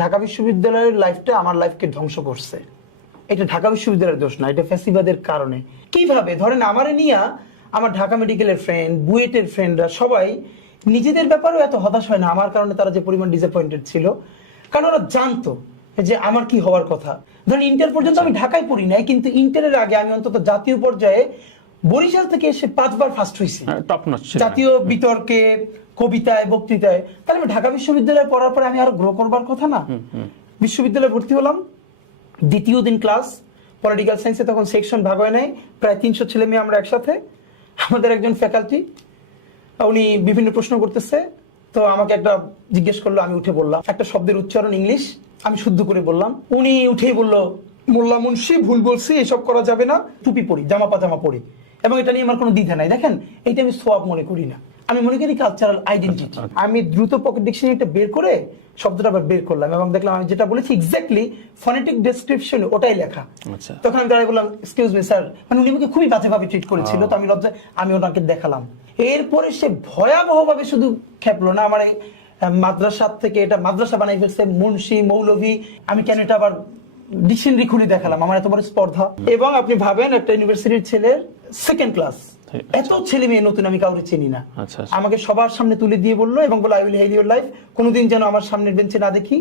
ঢাকা বিশ্ববিদ্যালয়ের লাইফটা আমার লাইফকে ধ্বংস করছে। এটা ঢাকা বিশ্ববিদ্যালয়ের দোষ না, এটা ফ্যাসিবাদের কারণে। কিভাবে ধরেন আমারে নিয়ে আমার ঢাকা মেডিকেলের ফ্রেন্ড, বুয়েটের ফ্রেন্ডরা সবাই নিজেদের ব্যাপারেও এত হতাশ হয় না আমার কারণে। তারা যে পরিমাণ ডিসঅ্যাপয়েন্টেড ছিল, কারণ ওরা জানতো যে আমার কি হওয়ার কথা। ধরেন ইন্টার পর্যন্ত আমি ঢাকায় পড়ি নাই, কিন্তু ইন্টারের আগে আমি অন্তত জাতীয় পর্যায়ে বরিশাল থেকে এসে 5 বার ফার্স্ট হয়েছি জাতীয় বিতর্কে, কবিতায়, বক্তৃতায়। তাহলে আমি ঢাকা বিশ্ববিদ্যালয়ে পড়ার পরে আমি আরো গ্রো করবার কথা না? বিশ্ববিদ্যালয়ে ভর্তি হলাম, দ্বিতীয় দিন ক্লাস, পলিটিক্যাল সায়েন্সে তখন সেকশন ভাগ হয় নাই, প্রায় 300 ছেলে মেয়ে আমরা একসাথে। আমাদের একজন ফ্যাকাল্টি, উনি বিভিন্ন প্রশ্ন করতেছে, তো আমাকে একটা জিজ্ঞেস করলো, আমি উঠে বললাম একটা শব্দের উচ্চারণ ইংলিশ, আমি শুদ্ধ করে বললাম। উনি উঠেই বললো, মোল্লা মুন্সি ভুল বলছি, এসব করা যাবে না, টুপি পরি, জামা পাজামা পরি, এবং এটা নিয়ে আমার কোনো দ্বিধা নাই। দেখেন, এইটা আমি সোয়াব মনে করি না, আমি মনে করি কালচারাল আইডেন্টিটি। আমি দ্রুত পকেট ডিকশনারিটা বের করে শব্দটা আবার বের করলাম এবং দেখলাম আমি যেটা বলেছি এক্স্যাক্টলি ফনেটিক ডেসক্রিপশন ওটাই লেখা। তখন আমি দাঁড়িয়ে বললাম, এক্সকিউজ মি স্যার, মানে উনি আমাকে খুবই বাজেভাবে ট্রিট করেছিল, তো আমি লজ্জায় আমি ওনাকে দেখালাম। এরপরে সে ভয়াবহভাবে শুধু খেপলো না, আমার মাদ্রাসা থেকে এটা মাদ্রাসা বানাই ফেলছে, মুন্সি মৌলভী, আমি কেন এটা আবার ডিকশনারি খুলে দেখালাম, আমার এত বড় স্পর্ধা। এবং আপনি ভাবেন একটা ইউনিভার্সিটির ছেলের সেকেন্ড ক্লাস, এত ছেলে মেয়ে নতুন, আমি কাউকে চিনি না, আমাকে সবার সামনে তুলে দিয়ে বললো এবং বলে I will hell your life, কোনোদিন যেন আমার সামনের বেঞ্চে না দেখি।